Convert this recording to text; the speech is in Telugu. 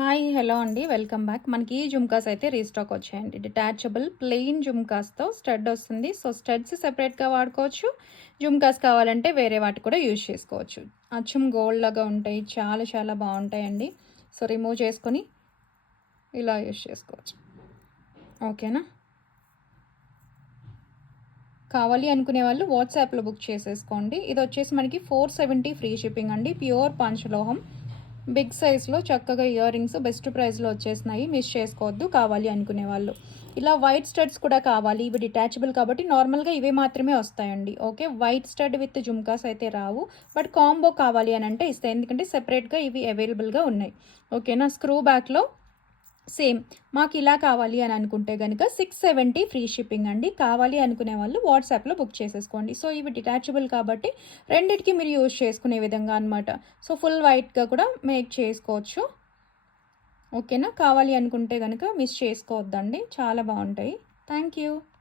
హాయ్ హలో అండి. Welcome back. మనకి ఈ జుమ్కాస్ అయితే రీస్టాక్ వచ్చాయండి. డిటాచబుల్ ప్లెయిన్ జుమ్కాస్తో స్టడ్ వస్తుంది. సో స్టడ్స్ సెపరేట్గా వాడుకోవచ్చు. జుమ్కాస్ కావాలంటే వేరే వాటి కూడా యూజ్ చేసుకోవచ్చు. అచ్చం గోల్డ్ లాగా ఉంటాయి. చాలా చాలా బాగుంటాయండి. సో రిమూవ్ చేసుకొని ఇలా యూజ్ చేసుకోవచ్చు. ఓకేనా? కావాలి అనుకునే వాళ్ళు వాట్సాప్లో బుక్ చేసేసుకోండి. ఇది వచ్చేసి మనకి ఫోర్ సెవెంటీ ఫ్రీ షిప్పింగ్ అండి. ప్యూర్ పంచలోహం. బిగ్ సైజ్లో చక్కగా ఇయర్ రింగ్స్ బెస్ట్ ప్రైస్లో వచ్చేసినాయి. మిస్ చేసుకోవద్దు కావాలి అనుకునే వాళ్ళు. ఇలా వైట్ స్టడ్స్ కూడా కావాలి. ఇవి డిటాచబుల్ కాబట్టి నార్మల్గా ఇవే మాత్రమే వస్తాయండి. Okay? White stud with jhumkas అయితే రావు. బట్ కాంబో కావాలి అని అంటే ఇస్తాయి ఎందుకంటే సెపరేట్గా ఇవి అవైలబుల్గా ఉన్నాయి. ఓకేనా? స్క్రూ బ్యాక్లో సేమ్. మాకు ఇలా కావాలి అని అనుకుంటే కనుక సిక్స్ సెవెంటీ ఫ్రీ షిప్పింగ్ అండి. కావాలి అనుకునే వాళ్ళు వాట్సాప్లో బుక్ చేసేసుకోండి. సో ఇవి డిటాచబుల్ కాబట్టి రెండిటికి మీరు యూజ్ చేసుకునే విధంగా అనమాట సో ఫుల్ వైట్గా కూడా మేక్ చేసుకోవచ్చు. ఓకేనా? కావాలి అనుకుంటే కనుక మిస్ చేసుకోవద్దండి. చాలా బాగుంటాయి. Thank you.